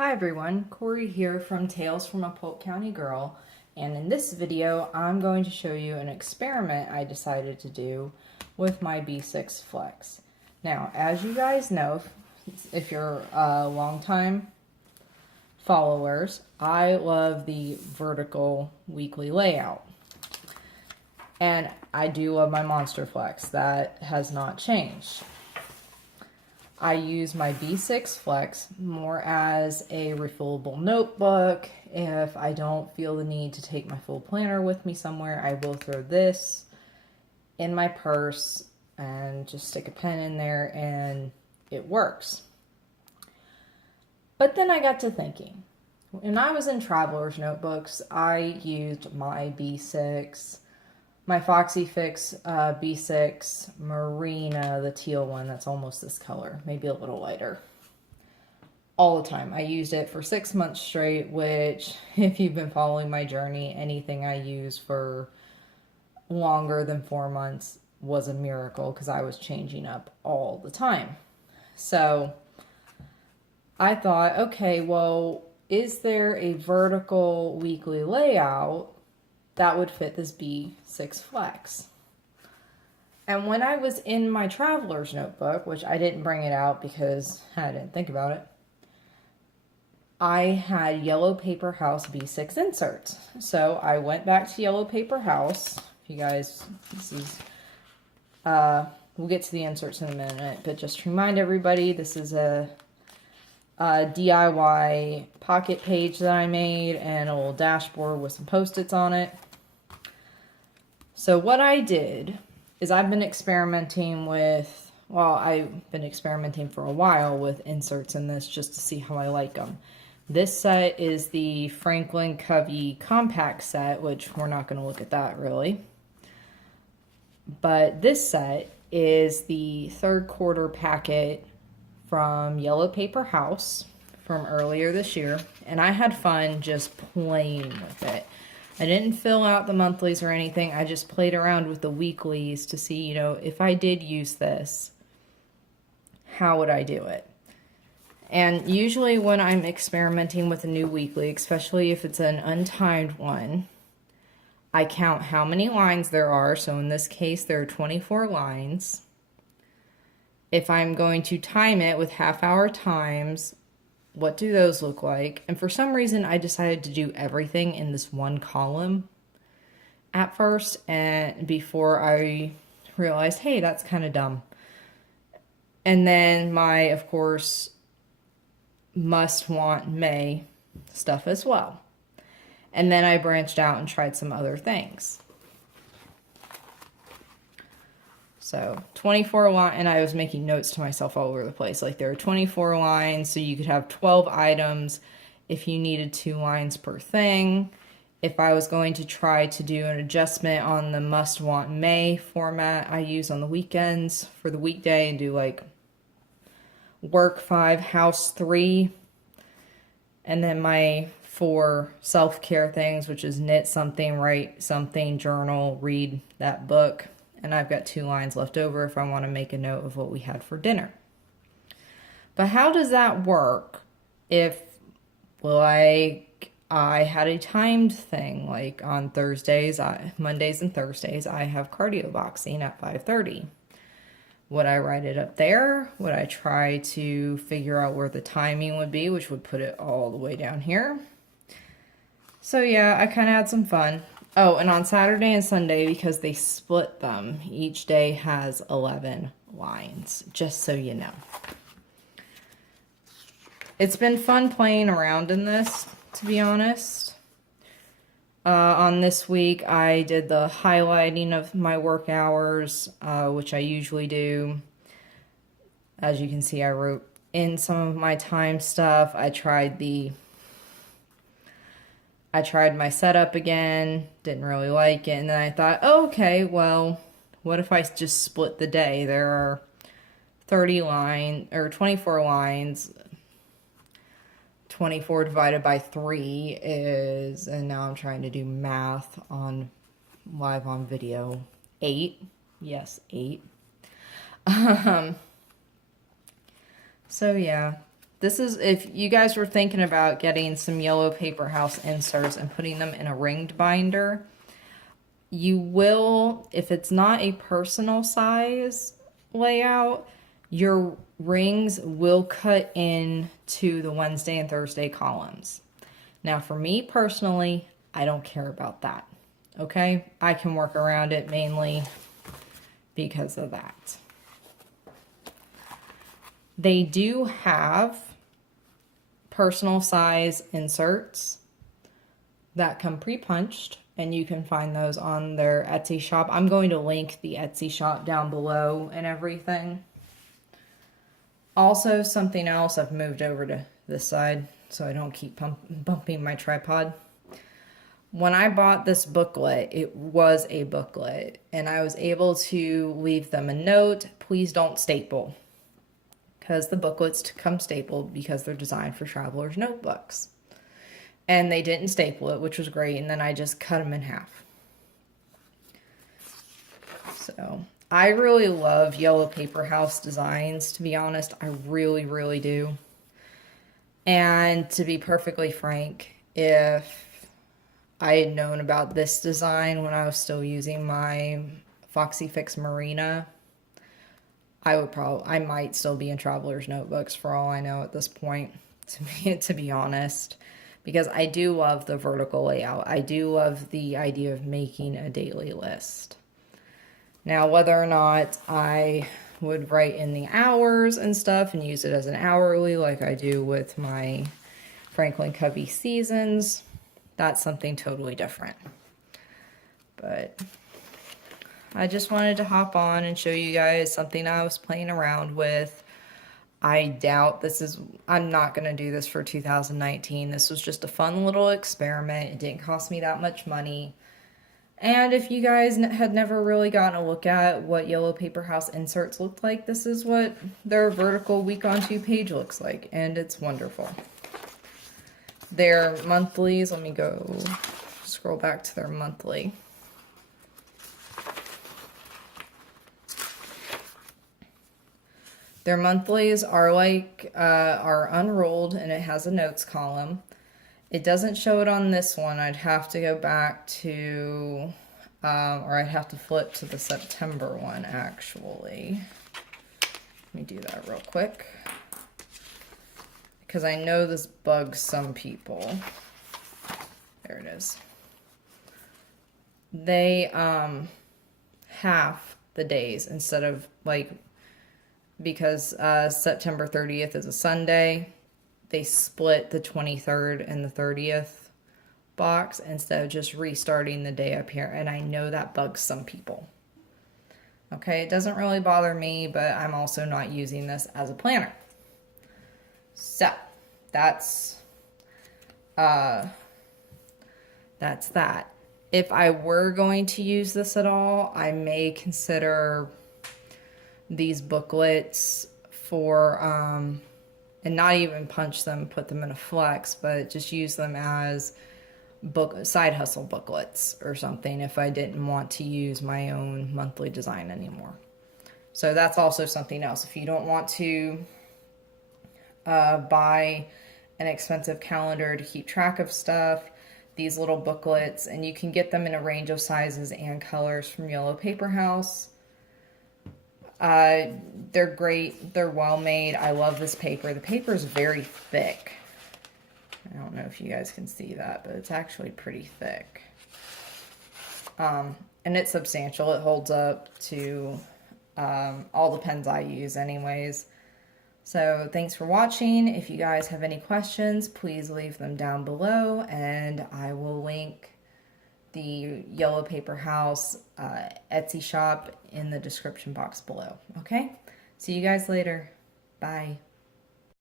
Hi everyone, Corey here from Tales from a Polk County Girl, and in this video I'm going to show you an experiment I decided to do with my B6 Flex. Now, as you guys know, if you're longtime followers, I love the vertical weekly layout. And I do love my Monster Flex. That has not changed. I use my B6 Flex more as a refillable notebook. If I don't feel the need to take my full planner with me somewhere, I will throw this in my purse and just stick a pen in there and it works. But then I got to thinking. When I was in Traveler's Notebooks, I used my B6, my Foxy Fix B6 Marina, the teal one that's almost this color, maybe a little lighter, all the time. I used it for 6 months straight, which, if you've been following my journey, anything I use for longer than 4 months was a miracle because I was changing up all the time. So I thought, okay, well, is there a vertical weekly layout that would fit this B6 Flex? And when I was in my Traveler's Notebook, which I didn't bring it out because I didn't think about it, I had Yellow Paper House B6 inserts. So I went back to Yellow Paper House. If you guys, this is, we'll get to the inserts in a minute, but just to remind everybody, this is a DIY pocket page that I made and a little dashboard with some post-its on it. So what I did is I've been experimenting with, well, I've been experimenting for a while with inserts in this just to see how I like them. This set is the Franklin Covey compact set, which we're not going to look at that really. But this set is the third quarter packet from Yellow Paper House from earlier this year, and I had fun just playing with it. I didn't fill out the monthlies or anything. I just played around with the weeklies to see, you know, if I did use this, how would I do it? And usually when I'm experimenting with a new weekly, especially if it's an untimed one, I count how many lines there are. So in this case, there are 24 lines. If I'm going to time it with half-hour times, what do those look like? And for some reason, I decided to do everything in this one column at first, and before I realized, hey, that's kind of dumb. And then my, of course, must-want May stuff as well. And then I branched out and tried some other things. So 24 lines, and I was making notes to myself all over the place. Like there are 24 lines, so you could have 12 items if you needed 2 lines per thing. If I was going to try to do an adjustment on the must-want May format I use on the weekends for the weekday and do like work 5, house 3, and then my 4 self-care things, which is knit something, write something, journal, read that book. And I've got 2 lines left over if I want to make a note of what we had for dinner. But how does that work if, well, I had a timed thing, like on Thursdays, Mondays and Thursdays, I have cardio boxing at 5:30. Would I write it up there? Would I try to figure out where the timing would be, which would put it all the way down here? So yeah, I kind of had some fun. Oh, and on Saturday and Sunday, because they split them, each day has 11 lines, just so you know. It's been fun playing around in this, to be honest. On this week, I did the highlighting of my work hours, which I usually do. As you can see, I wrote in some of my time stuff. I tried my setup again, didn't really like it, and then I thought, oh, okay, well, what if I just split the day? There are 24 lines. 24 divided by 3 is, and now I'm trying to do math on live on video, 8. Yes, 8. So yeah, This is if you guys were thinking about getting some yellow paper house inserts and putting them in a ringed binder, you will, if it's not a personal size layout, your rings will cut into the Wednesday and Thursday columns. Now, for me personally, I don't care about that. Okay? I can work around it mainly because of that. They do have personal size inserts that come pre-punched, and you can find those on their Etsy shop. I'm going to link the Etsy shop down below and everything. Also, something else, I've moved over to this side so I don't keep bumping my tripod. When I bought this booklet, it was a booklet, and I was able to leave them a note, please don't staple. Because the booklets come stapled because they're designed for travelers' notebooks. And they didn't staple it, which was great, and then I just cut them in half. So, I really love yellow paper house designs, to be honest. I really, really do. And to be perfectly frank, if I had known about this design when I was still using my Foxy Fix Marina, I might still be in travelers' notebooks for all I know at this point, to be honest, because I do love the vertical layout. I do love the idea of making a daily list. Now, whether or not I would write in the hours and stuff and use it as an hourly like I do with my Franklin Covey seasons, that's something totally different. But I just wanted to hop on and show you guys something I was playing around with. I doubt I'm not going to do this for 2019. This was just a fun little experiment. It didn't cost me that much money. And if you guys had never really gotten a look at what yellow paper house inserts looked like, this is what their vertical week on 2 page looks like. And it's wonderful. Their monthlies, let me go scroll back to their monthly. Their monthlies are are unrolled, and it has a notes column. It doesn't show it on this one. I'd have to go back to, or I'd have to flip to the September one, actually. Let me do that real quick, because I know this bugs some people. There it is. They half the days instead of because September 30th is a Sunday, they split the 23rd and the 30th box instead of just restarting the day up here. And I know that bugs some people. Okay, it doesn't really bother me, but I'm also not using this as a planner. So, that's that. If I were going to use this at all, I may consider these booklets for, and not even punch them, put them in a flex, but just use them as side hustle booklets or something if I didn't want to use my own monthly design anymore. So that's also something else. If you don't want to buy an expensive calendar to keep track of stuff, these little booklets, and you can get them in a range of sizes and colors from Yellow Paper House. They're great. They're well made. I love this paper. The paper is very thick. I don't know if you guys can see that, but it's actually pretty thick. And it's substantial. It holds up to all the pens I use anyways. So thanks for watching. If you guys have any questions, please leave them down below, and I will link the Yellow Paper House Etsy shop in the description box below. Okay? See you guys later. Bye.